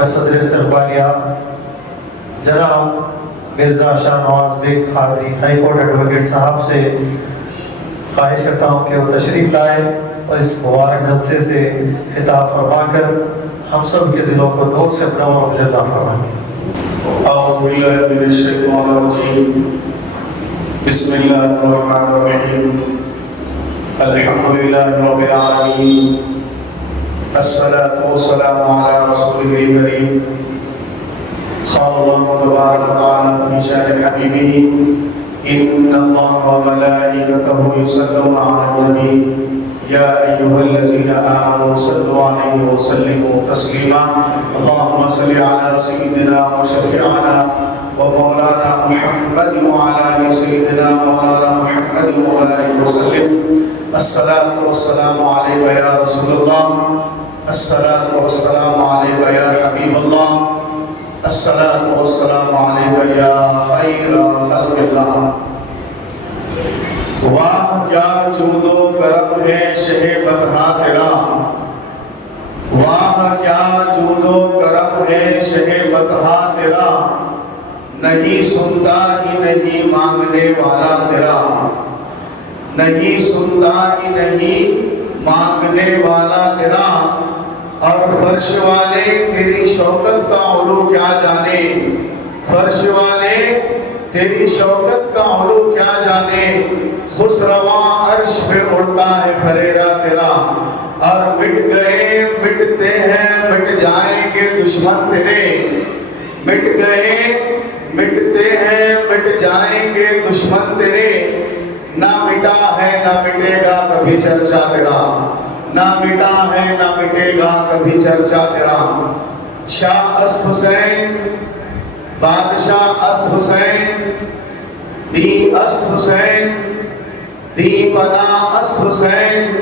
صدر استقبالیہ جناب Mirza Shah Nawaz Baig Qadri high court advocate صاحب سے خواہش کرتا ہوں کہ وہ تشریف لائے اور اس مبارک جلسے سے خطاب فرما کر ہم سب کے دلوں کو نور سے اپنا اور مجلہ فرمائیں۔ اعوذ باللہ من الشیطان الرجیم، بسم اللہ الرحمن الرحیم، الحمدللہ رب العالمین، الصلاة والسلام علی رسولہ الکریم۔ قال اللہ تبارک وتعالی فی شأن حبیبہ ان اللہ وملائکتہ یصلون علی النبی یا ایھا الذین آمنوا صلوا علیہ وسلموا تسلیما۔ اللهم صل علی سیدنا وشفیعنا ومولانا محمد وعلى آل سيدنا مولانا محمد وبارك وسلم۔ الصلاة والسلام عليك يا رسول الله، الصلاة والسلام عليك يا حبيب الله، الصلاة والسلام عليك يا خير خلق الله۔ واہ کیا جود و کرم ہے شہ بطحہ تیرا، واہ کیا جود و کرم ہے شہ بطحہ تیرا، نہیں سنتا ہی نہیں مانگنے والا تیرا، نہیں سنتا ہی نہیں مانگنے والا تیرا، اور فرش والے تیری شوکت کا علو کیا جانے، فرش والے تیری شوکت کا علو کیا جانے، خسرواں عرش پہ اڑتا ہے پھریرا تیرا، اور مٹ گئے مٹتے ہیں مٹ جائیں گے دشمن تیرے، مٹ گئے مٹتے ہیں مٹ جائیں گے دشمن تیرے، نہ مٹا ہے نہ مٹے گا کبھی چرچا تیرا، نہ مٹا ہے نہ مٹے گا کبھی چرچا تیرا۔ شاہ است حسین، بادشاہ است حسین، دی است حسین، دی پناہ است حسین،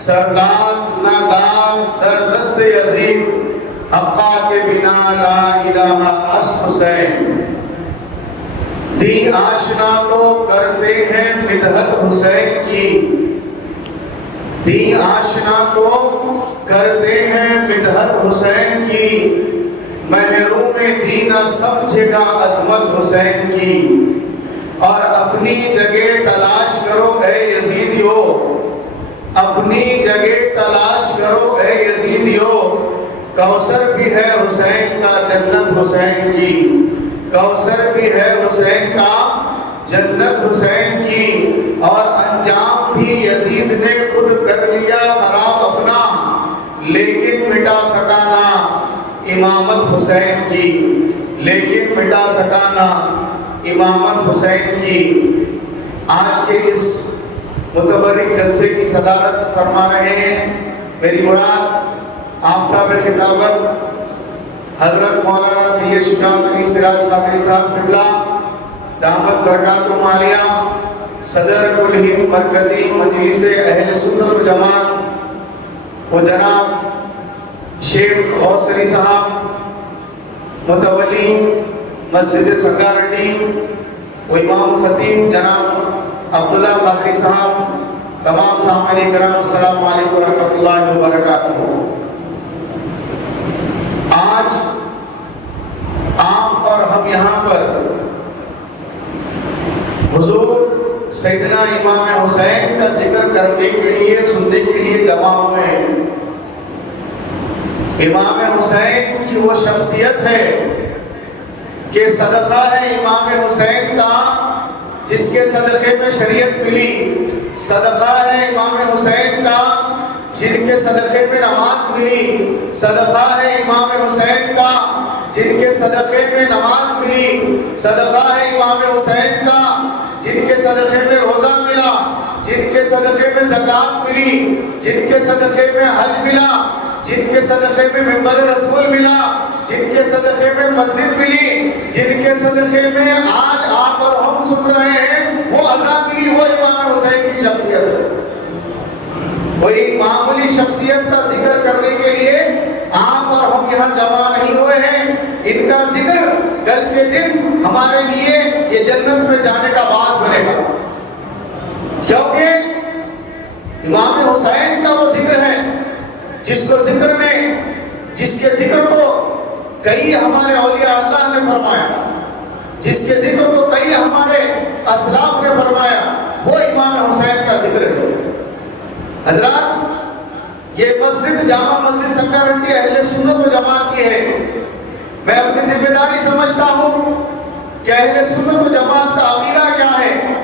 سرداد نادام در دست یزید، حقا کے بنا لا الہ است حسین۔ دی آشنا تو کرتے ہیں مدحت حسین کی، دی آشنا تو کرتے ہیں مدحت حسین کی، محروم دینہ سمجھے گا عظمت حسین کی، اور اپنی جگہ تلاش کرو اے یزیدیو، اپنی جگہ تلاش کرو اے یزیدیو، کوثر بھی ہے حسین کا جنت حسین کی، کوثر بھی ہے حسین کا جنت حسین کی، اور انجام بھی یزید نے خود کر لیا خراب اپنا، لیکن مٹا سکانا امامت حسین کی، لیکن مٹا سکانا امامت حسین کی۔ آج کے اس متبرک جلسے کی صدارت فرما رہے ہیں میری مراد آفتاب خطابت حضرت مولانا سید شجاعت علی سراج قادری صاحب قبلہ دامت برکاتہم عالیہ، صدر کل ہند مرکزی مجلس اہل سنت و جماعت، و جناب شیخ غوث علی صاحب متولی مسجد سنگارڈی، و امام خطیب جناب عبداللہ قادری صاحب، تمام سامعین کرام السلام علیکم ورحمۃ اللہ وبرکاتہ۔ آج آپ اور ہم یہاں پر حضور سیدنا امام حسین کا ذکر کرنے کے لیے سننے کے لیے جمع ہوئے ہیں۔ امام حسین کی وہ شخصیت ہے کہ صدقہ ہے امام حسین کا جس کے صدقے میں شریعت ملی، صدقہ ہے امام حسین کا جن کے صدقے میں نماز ملی، صدقہ ہے امام حسین کا جن کے صدقے میں نماز ملی، صدقہ ہے امام حسین کا جن کے صدقے میں روزہ ملا، جن کے صدقے میں زکوٰۃ ملی، جن کے صدقے میں حج ملا، جن کے صدقے میں منبر رسول ملا، جن کے صدقے میں مسجد ملی، جن کے صدقے میں آج آپ اور ہم سن رہے ہیں وہ عزا ملی، وہ امام حسین کی شخصیت ہے۔ کوئی معمولی شخصیت کا ذکر کرنے کے لیے آپ اور ہم یہاں جمع نہیں ہوئے ہیں، ان کا ذکر کل کے دن ہمارے لیے یہ جنت میں جانے کا باعث بنے گا، کیونکہ امام حسین کا وہ ذکر ہے جس کے ذکر کو کئی ہمارے اولیاء اللہ نے فرمایا، جس کے ذکر کو کئی ہمارے اسلاف نے فرمایا، وہ امام حسین کا ذکر ہے۔ حضرات، یہ مسجد جامع مسجد سنگاریڈی اہل سنت و جماعت کی ہے۔ میں اپنی ذمہ داری سمجھتا ہوں کہ اہل سنت و جماعت کا عقیدہ کیا ہے۔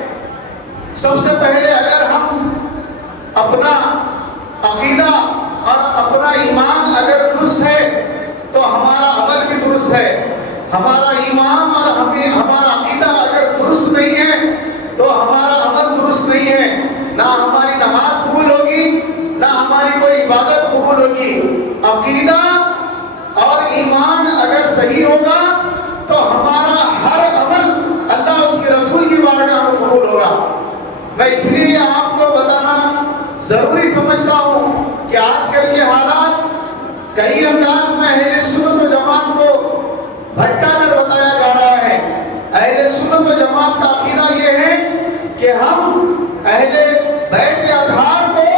سب سے پہلے اگر ہم اپنا عقیدہ اور اپنا ایمان اگر درست ہے تو ہمارا عمل بھی درست ہے۔ ہمارا ایمان اور ہمارا عقیدہ اگر درست نہیں ہے تو ہمارا عمل درست نہیں ہے، نہ ہماری نماز قبول ہوگی نہ ہماری کوئی عبادت قبول ہوگی۔ عقیدہ اور ایمان اگر صحیح ہوگا تو ہمارا ہر عمل اللہ اس کے رسول کی بارگاہ میں قبول ہوگا۔ میں اس لیے آپ کو بتانا ضروری سمجھتا ہوں کہ آج کل کے حالات کئی انداز میں اہل سنت و جماعت کو بھٹکا کر بتایا جا رہا ہے۔ اہل سنت و جماعت کا عقیدہ یہ ہے کہ ہم اہل بیت اطہار کو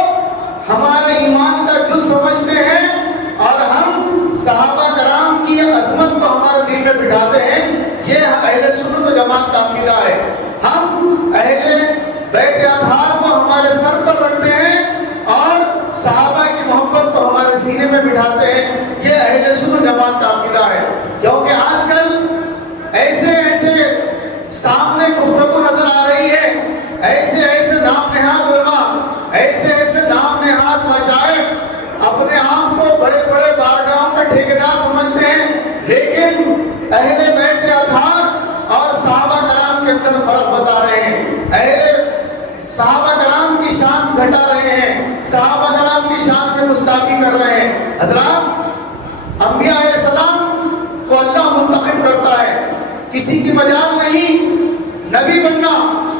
ہمارے ایمان کا جز سمجھتے ہیں اور ہم صحابہ کرام کی عظمت کو ہمارے دل میں بٹھاتے ہیں۔ یہ اہل سنت و جماعت کا عقیدہ ہے۔ ہم اہل بیت اطہار کو ہمارے سر پر رکھتے ہیں اور صحابہ کی محبت کو ہمارے سینے میں بٹھاتے ہیں۔ یہ اہل سنت جماعت کا عقیدہ ہے۔ کیونکہ آج کل ایسے سامنے گفتگو نظر آ رہی ہے، ایسے نام نہاد علماء، ایسے نام نہاد مشائخ اپنے آپ کو بڑے بڑے بارگاہوں کے ٹھیکیدار سمجھتے ہیں، لیکن اہل بیت اطہار اور صحابہ کرام کے اندر فرق بتا رہے ہیں۔ اہل صحابہ کرام کی شان گھٹا رہے ہیں، صحابہ کرام کی شان میں گستاخی کر رہے ہیں۔ حضرات، انبیاء علیہ السلام کو اللہ منتخب کرتا ہے، کسی کی مجال نہیں۔ نبی بننا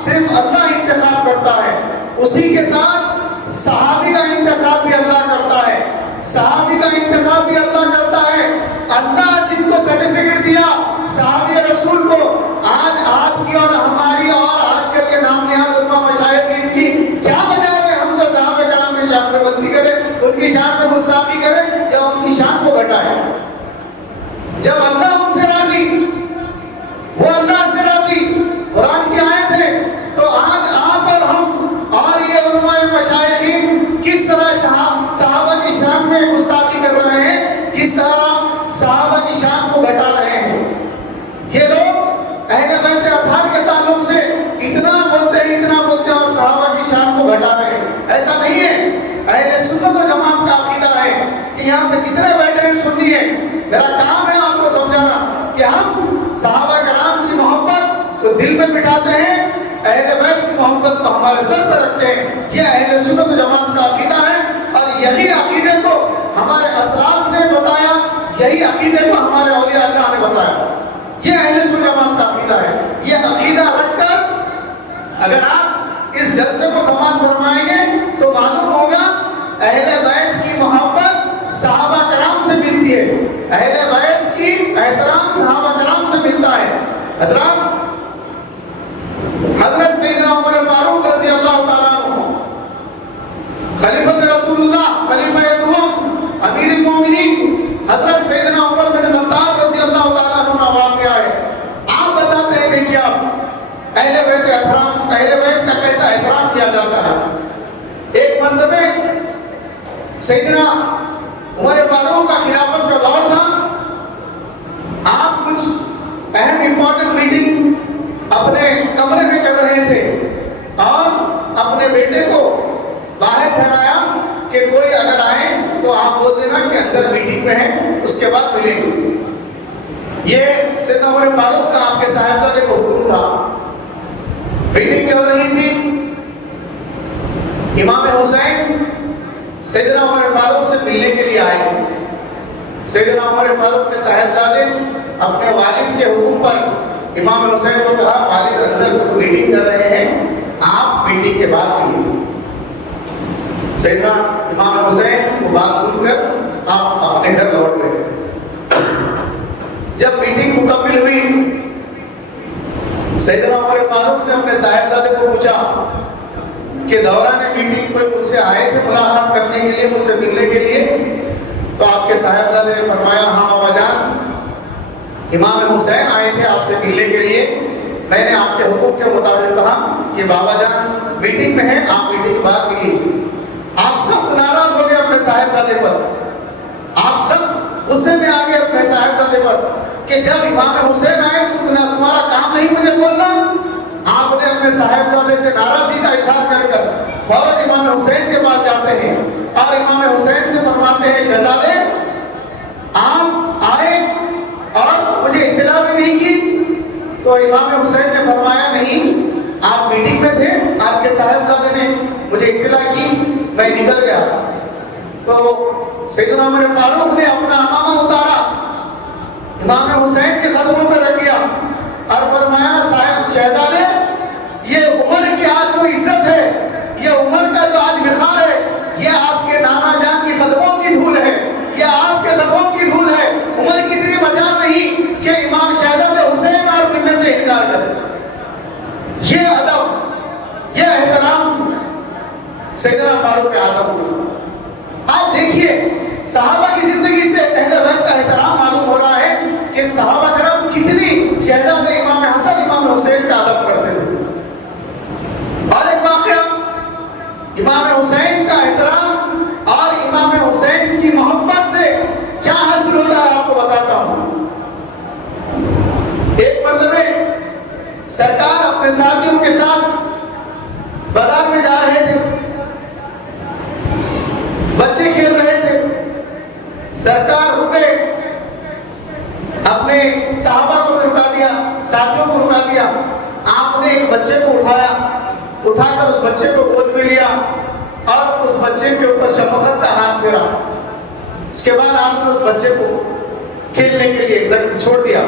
صرف اللہ انتخاب کرتا ہے۔ اسی کے ساتھ صحابی کا انتخاب بھی اللہ کرتا ہے، صحابی کا انتخاب بھی اللہ کرتا ہے۔ اللہ جن کو سرٹیفکیٹ دیا صحابی رسول کو، آج آپ کی اور ہماری اور آج کل کے نام نہاد علماء مشائخ کی کیا وجہ ہے ہم جو صحابہ کرام کی شان میں بندی کریں، ان کی شان میں گستاخی کریں یا ان کی شان کو گھٹائیں؟ جب اللہ ان سے راضی، وہ اللہ سے راضی، قرآن کی آیت ہے، تو آج آپ اور ہم اور یہ علماء مشائخین کس طرح صحابہ کی شان میں گستاخی کر رہے ہیں، کس طرح صحابہ کی شان کو گھٹا رہے ہیں۔ یہ لوگ اہل بیت اطہار کے تعلق سے اتنا بولتے ہیں اور صحابہ کی شان کو گھٹا رہے ہیں۔ ایسا نہیں ہے۔ اہل سنت و جماعت کا عقیدہ ہے کہ یہاں پہ جتنے بیٹھے ہیں سنی ہے، میرا کام ہے آپ کو سمجھانا کہ ہم صحابہ کرام کی محبت کو دل میں بٹھاتے ہیں، اہل بیت کی محبت کو ہمارے سر پہ رکھتے ہیں۔ یہ اہل سنت و جماعت کا عقیدہ ہے، اور یہی عقیدے کو ہمارے اسلاف نے بتایا، یہی عقیدے کو ہمارے اولیاء اللہ نے بتایا۔ یہ اہل سنت جماعت کا عقیدہ ہے۔ یہ عقیدہ رکھ کر اگر آپ اس جلسے کو سماعت فرمائیں گے تو معلوم ہوگا اہل بیت کی محبت صحابہ کرام سے ملتی ہے، اہل بیت کی احترام صحابہ کرام سے ملتا ہے۔ حضرت سیدنا عمر فاروق رضی اللہ تعالیٰ عنہ، خلیفۃ رسول اللہ، خلیفہ دوم، امیر المومنین حضرت سیدنا عمر بن خطاب رضی اللہ تعالیٰ عنہ کا واقعہ ہے۔ آپ بتاتے ہیں، دیکھیے آپ اہل بیت احترام، اہل بیت کا کیسا احترام کیا جاتا ہے۔ ایک مرتبہ سیدنا عمر فاروق کا خلافت کا دور تھا، آپ کچھ اہم امپورٹنٹ میٹنگ اپنے کمرے میں کر رہے تھے اور اپنے بیٹے کو باہر ٹھہرایا کہ کوئی اگر آئے تو آپ بول دینا کہ اندر میٹنگ میں ہے، اس کے بعد ملیں گے۔ یہ سیدنا عمر فاروق کا آپ کے صاحبزادے کو حکم تھا۔ میٹنگ چل رہی تھی، امام حسین سیدنا عمر فاروق سے ملنے کے لیے آئے۔ سیدنا عمر فاروق کے صاحبزادے اپنے والد کے حکم پر امام حسین کو کہا، والد اندر کچھ میٹنگ کر رہے ہیں، آپ میٹنگ کے بعد ملیے۔ سیدنا امام حسین وہ بات سن کر آپ اپنے گھر لوٹ گئے۔ جب میٹنگ مکمل ہوئی، سیدنا عمر فاروق نے اپنے صاحبزادے کو پوچھا کہ دوران میٹنگ کوئی مجھ سے آئے تھے ملاقات کرنے کے لیے، مجھ سے ملنے کے لیے؟ تو آپ کے صاحبزادے نے فرمایا، ہاں بابا جان، امام حسین آئے تھے آپ سے ملنے کے لیے. میں نے آپ کے حکم کے مطابق کہا کہ بابا جان میٹنگ میں ہیں, آپ میٹنگ کے بعد ملیے. آپ سخت ناراض ہو گئے اپنے صاحبزادے پر, آپ سخت غصے میں آ گئے اپنے صاحبزادے پر کہ جب امام حسین آئے تو تمہارا کام نہیں مجھے بولنا. آپ نے اپنے صاحبزادے سے ناراضی کا اظہار کر فوراً امام حسین کے پاس جاتے ہیں اور امام حسین سے فرماتے ہیں شہزادے آپ آئے اور مجھے اطلاع بھی نہیں کی. تو امام حسین نے فرمایا نہیں, آپ میٹنگ میں تھے, آپ کے صاحبزادے نے مجھے اطلاع کی, میں نکل گیا. تو سیدنا عمر فاروق نے اپنا امامہ اتارا, امام حسین کے قدموں پہ رکھ دیا اور فرمایا صاحب شہزادے یہ عمر کی آج جو عزت ہے, یہ عمر کا جو آج وقار ہے, یہ آپ کے نانا جان کی قدموں کی دھول ہے, یہ آپ کے قدموں کی دھول ہے. عمر کی اتنی مجال نہیں کہ امام شہزادے حسین اور ملنے سے انکار کرے. یہ ادب, یہ احترام سیدنا فاروق اعظم کو. آپ دیکھیے صحابہ کی زندگی سے اہل بیت کا احترام معلوم ہو رہا ہے کہ صحابہ کرام کتنی شہزادے امام حسن امام حسین کا ادب کرتے تھے. اور ایک واقعہ امام حسین کا احترام اور امام حسین کی محبت سے کیا حاصل ہوتا ہے آپ کو بتاتا ہوں. ایک مرتبہ سرکار اپنے ساتھیوں کے ساتھ بازار میں جا رہے تھے, بچے کھیل رہے تھے. سرکار رکے, اپنے صحابہ کو بھی رکا دیا, ساتھیوں کو رکا دیا. آپ نے ایک بچے کو اٹھا کر اس بچے کو گود میں لیا اور اس بچے کے اوپر شفقت کا ہاتھ پھیرا. اس کے بعد آپ نے اس بچے کو کھیلنے کے لیے چھوڑ دیا.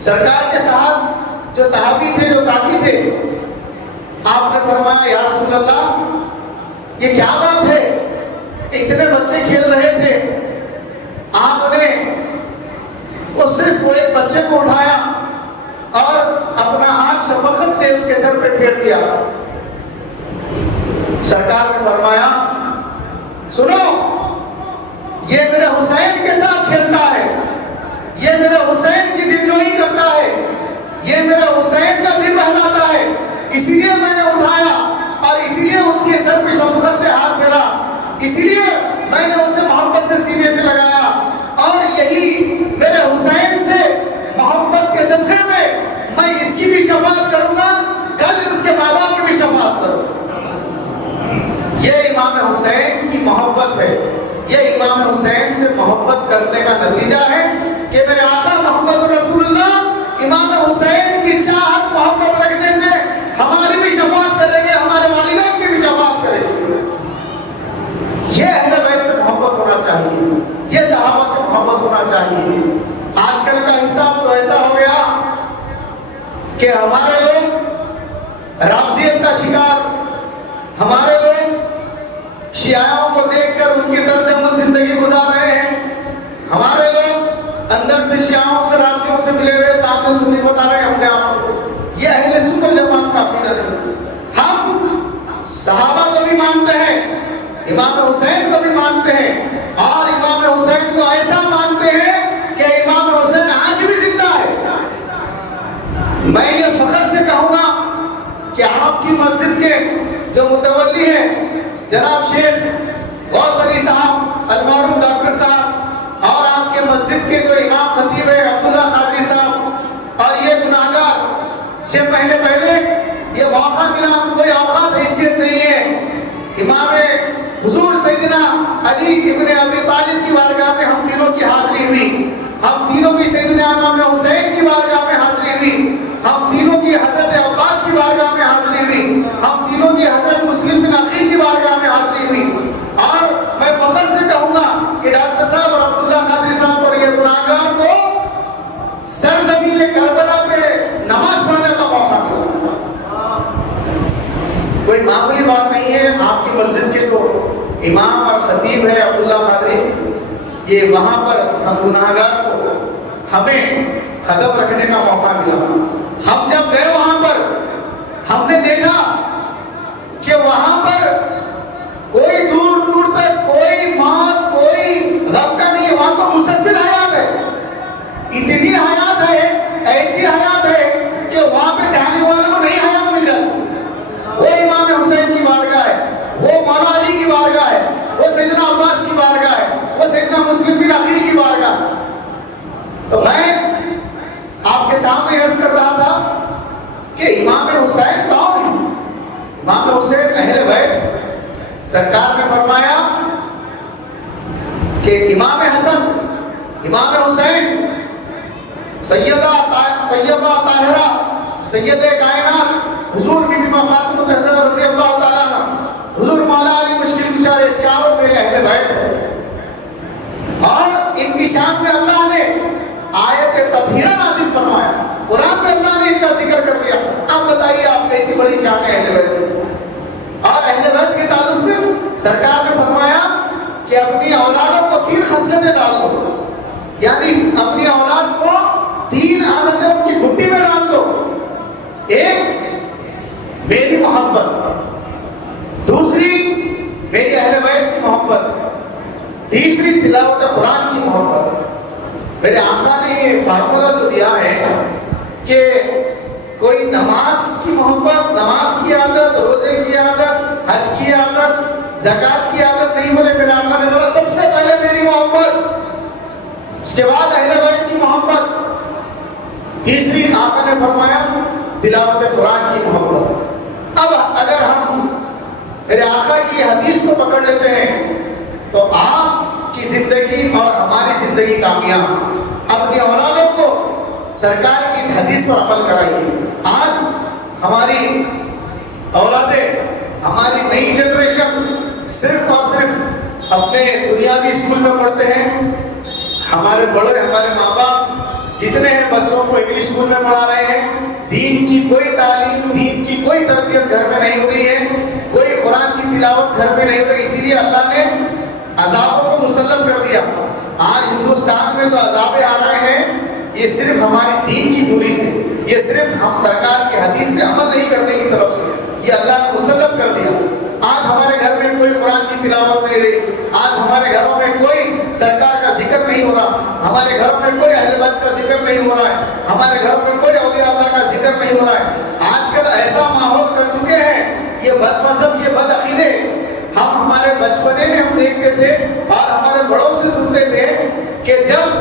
سرکار کے ساتھ جو صحابی تھے, جو ساتھی تھے, آپ نے فرمایا یا رسول اللہ یہ کیا بات ہے کہ اتنے بچے کھیل رہے تھے, آپ نے وہ صرف وہ ایک بچے کو اٹھایا اور اپنا ہاتھ شفقت سے اس کے سر پہ پھیر دیا. سرکار نے فرمایا سنو, یہ میرے حسین کے ساتھ کھیلتا ہے, یہ میرے حسین کی دلجوئی کرتا ہے, یہ میرے حسین کا دل بہلاتا ہے, اسی لیے میں نے اٹھایا اور اسی لیے اس کے سر پہ شفقت سے ہاتھ پھیرا, اسی لیے میں نے اسے محبت سے سینے سے لگایا. اور یہی میرے حسین سے محبت کے صدقے میں اس کی بھی شفاعت کروں گا, کل اس کے ماں باپ کی بھی شفاعت کروں گا. یہ امام حسین کی محبت ہے, یہ امام حسین سے محبت کرنے کا نتیجہ ہے کہ میرے آقا محمد رسول اللہ امام حسین کی چاہت محبت رکھنے سے ہماری بھی شفاعت کریں گے, ہمارے والدین کی بھی شفاعت کریں گے. یہ اہل بیت سے محبت ہونا چاہیے, یہ صحابہ سے محبت ہونا چاہیے. آج کل کا حساب تو ایسا ہو گیا کہ ہمارے لوگ رافضیت کا شکار, ہمارے لوگ شیعوں کو دیکھ کر ان کی طرز عمل زندگی گزار رہے ہیں. ہمارے لوگ اندر سے شیعوں سے رافضیوں سے ملے ہوئے سامنے سنی بتا رہے ہیں اپنے آپ کو. یہ اہل سنت جماعت کا عقیدہ نہیں. ہم صحابہ کو بھی مانتے ہیں, امام حسین کو بھی مانتے ہیں, اور امام حسین کو ایسا مانتے ہیں کہ امام حسین آج بھی زندہ ہے. میں یہ فخر سے کہوں گا کہ آپ کی مسجد کے جو متولی ہیں جناب شیخ غوث علی صاحب, المعروف ڈاکٹر صاحب, اور آپ کے مسجد کے جو امام خطیب ہے عبداللہ قادری صاحب, اور یہ گناہگار سے پہلے یہ موقع ملا, کوئی اوقات حیثیت نہیں ہے. امام حضور سیدنا علی ابن ابی طالب کی بارگاہ میں ہم تینوں کی حاضری ہوئی, ہم تینوں کی سیدنا امام حسین کی بارگاہ میں حاضری ہوئی, ہم تینوں کی حضرت عباس کی بارگاہ میں حاضری ہوئی, ہم تینوں کی حضرت مسلم بن عقیل کی بارگاہ میں حاضری ہوئی. اور میں فخر سے کہوں گا کہ ڈاکٹر صاحب اور عبداللہ قادری صاحب اور یہ گناہگار کو سرزمین کربلا پہ نماز پڑھنے کا موقع ملا. کوئی معمولی بات نہیں ہے. آپ کی مسجد کے جو امام اور خطیب ہے عبداللہ قادری, یہ وہاں پر ہم گناہگار کو ہمیں قدم رکھنے کا موقع ملا. ہم جب گئے وہاں پر ہم نے دیکھا کہ وہاں پر کوئی دور دور تک کوئی موت, کوئی غم کا نہیں ہے, وہاں تو مسلسل حیات ہے. اتنی مسلم بن عقیل کی بارگاہ. تو میں آپ کے سامنے عرض کر رہا تھا کہ امام حسین کون ہے؟ امام حسین اہل بیت. سرکار نے فرمایا کہ امام حسن، امام حسین سیدہ طیبہ طاہرہ سید کائنات حضور بی بی فاطمہ زہرا رضی اللہ تعالیٰ عنہ، حضور مولا علی مشکل کشا، یہ چاروں میرے اہل بیت ہیں. اور ان کی شان میں اللہ نے آیت تطہیرہ نازل فرمایا، قرآن میں اللہ نے ان کا ذکر کر دیا. اب بتائیے آپ کیسی بڑی شان ہے اہل بیت. اور اہل بیت کے تعلق سے سرکار نے فرمایا کہ اپنی اولادوں کو 3 خصلتیں ڈال دو، یعنی اپنی اولاد کو 3 عادتیں ان کی گھٹی میں ڈال دو. ایک میری محبت، دوسری میری اہل بیت کی محبت، تیسری تلاوت قرآن کی محبت. میرے آقا نے یہ فارمولہ جو دیا ہے کہ کوئی نماز کی محبت، نماز کی عادت، روزے کی عادت، حج کی عادت، زکوٰۃ کی عادت نہیں بولے. میرے آقا نے بولا سب سے پہلے میری محبت، اس کے بعد اہل بیت کی محبت، تیسری آقا نے فرمایا تلاوت قرآن کی محبت. اب اگر ہم میرے آقا کی حدیث کو پکڑ لیتے ہیں تو آپ کی زندگی اور ہماری زندگی کامیاب. اپنی اولادوں کو سرکار کی اس حدیث پر عمل کرائیے. آج ہماری اولادیں، ہماری نئی جنریشن صرف اور صرف اپنے دنیاوی اسکول میں پڑھتے ہیں. ہمارے بڑے، ہمارے ماں باپ جتنے ہیں بچوں کو انگلش اسکول میں پڑھا رہے ہیں. دین کی کوئی تعلیم، دین کی کوئی تربیت گھر میں نہیں ہو رہی ہے، کوئی قرآن کی تلاوت گھر میں نہیں ہو رہی. اسی لیے اللہ نے عذابوں کو مسلط کر دیا. آج ہندوستان میں جو عذابیں آ رہے ہیں یہ صرف ہماری دین کی دوری سے، یہ صرف ہم سرکار کی حدیث پہ عمل نہیں کرنے کی طرف سے، یہ اللہ نے مسلط کر دیا. آج ہمارے گھر میں کوئی قرآن کی تلاوت نہیں رہی، آج ہمارے گھروں میں کوئی سرکار کا ذکر نہیں ہو رہا، ہمارے گھروں میں کوئی اہل بیت کا ذکر نہیں ہو رہا ہے، ہمارے گھروں میں کوئی اولیاء اللہ کا ذکر نہیں ہو رہا ہے. آج کل ایسا ماحول کر چکے ہیں یہ بد مذہب، یہ بد عقیدے. ہم ہمارے بچپنے میں ہم دیکھتے تھے اور ہمارے بڑوں سے سنتے تھے کہ جب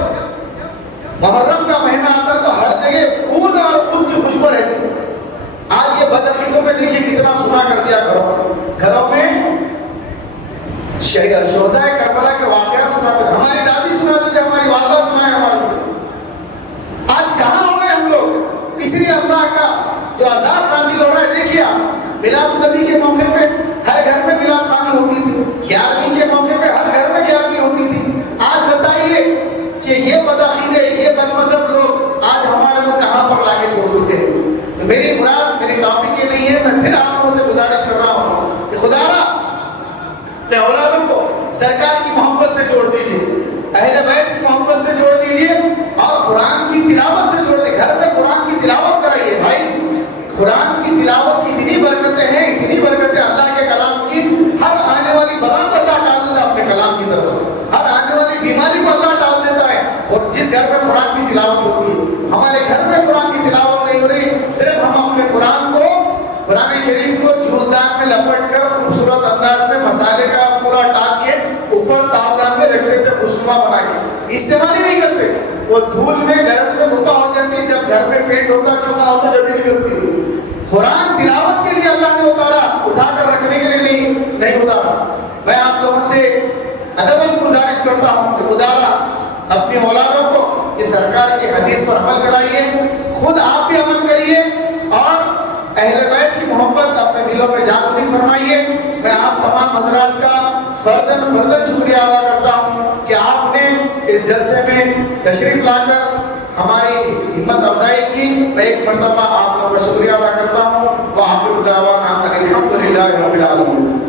محرم کا مہینہ آتا تو ہر جگہ عود اور عود کی خوشبو رہتی. آج یہ بد عقیدوں میں دیکھیے کتنا سنا کر دیا گھروں میں شہدائے کربلا کے واقعات سناتے تھے، ہماری دادی سناتے تھے، ہماری والدہ سنائے ہمارے. آج کہاں ہو گئے ہم لوگ؟ اس لیے اللہ کا جو عذاب نازل ہو رہا ہے. دیکھیے آپ میلاد النبی کے موقع پہ ہر گھر میں میلاد خوانی ہوتی تھی، 11ویں کے موقع پہ ہر گھر میں 11ویں ہوتی تھی. آج بتائیے کہ یہ بد عقیدے، یہ بد مذہب لوگ آج ہمارے کو کہاں پر لا کے چھوڑ چکے ہیں. میری مراد، میری ٹاپک یہ نہیں ہے. میں پھر آپ لوگوں سے گزارش کر رہا ہوں کہ خدا را اپنے اولادوں کو سرکار کی محبت سے جوڑ دیجیے، اہل بیت کی محبت سے جوڑ دیجیے اور قرآن کی تلاوت سے جوڑ دیجیے. گھر میں قرآن کی تلاوت کرائیے. بھائی قرآن کی تلاوت کی اتنی برکتیں ہیں، اتنی برکتیں اللہ کے کلام کی. ہر آنے والی بلا کو اللہ ٹال دیتا ہے اپنے کلام کی طرف سے، ہر آنے والی بیماری کو اللہ ٹال دیتا ہے. اور جس گھر میں قرآن کی تلاوت ہوتی ہے، ہمارے گھر میں قرآن کی تلاوت نہیں ہو رہی. صرف ہم اپنے قرآن کو، قرآن شریف کو جوزدان میں لپٹ کر خوبصورت انداز میں مسالے کا پورا ٹاک کے اوپر تاودان میں رکھ دیتے، خوشنما بنا کے استعمال ہی نہیں کرتے. وہ دھول میں گرم میں گھٹا ہو جاتی ہے. جب گھر میں پینٹ ہوتا، چونا ہوتا، جب ہی نکلتی ہے. قرآن تلاوت کے لیے اللہ نے اتارا، اٹھا کر رکھنے کے لیے نہیں اتارا. میں آپ لوگوں سے ادب گزارش کرتا ہوں کہ خدا را اپنی اولادوں کو یہ سرکار کی حدیث پر عمل کرائیے، خود آپ بھی عمل کریے اور اہل بیت کی محبت اپنے دلوں پہ جاگزی فرمائیے. میں آپ تمام حضرات کا فرداً شکریہ ادا کرتا ہوں کہ آپ نے اس جلسے میں تشریف لا کر ہماری ہمت افزائی کی. میں ایک مرتبہ آپ لوگوں کا شکریہ ادا کرتا ہوں. وآخر دعوانا ان الحمد للہ رب العالمین.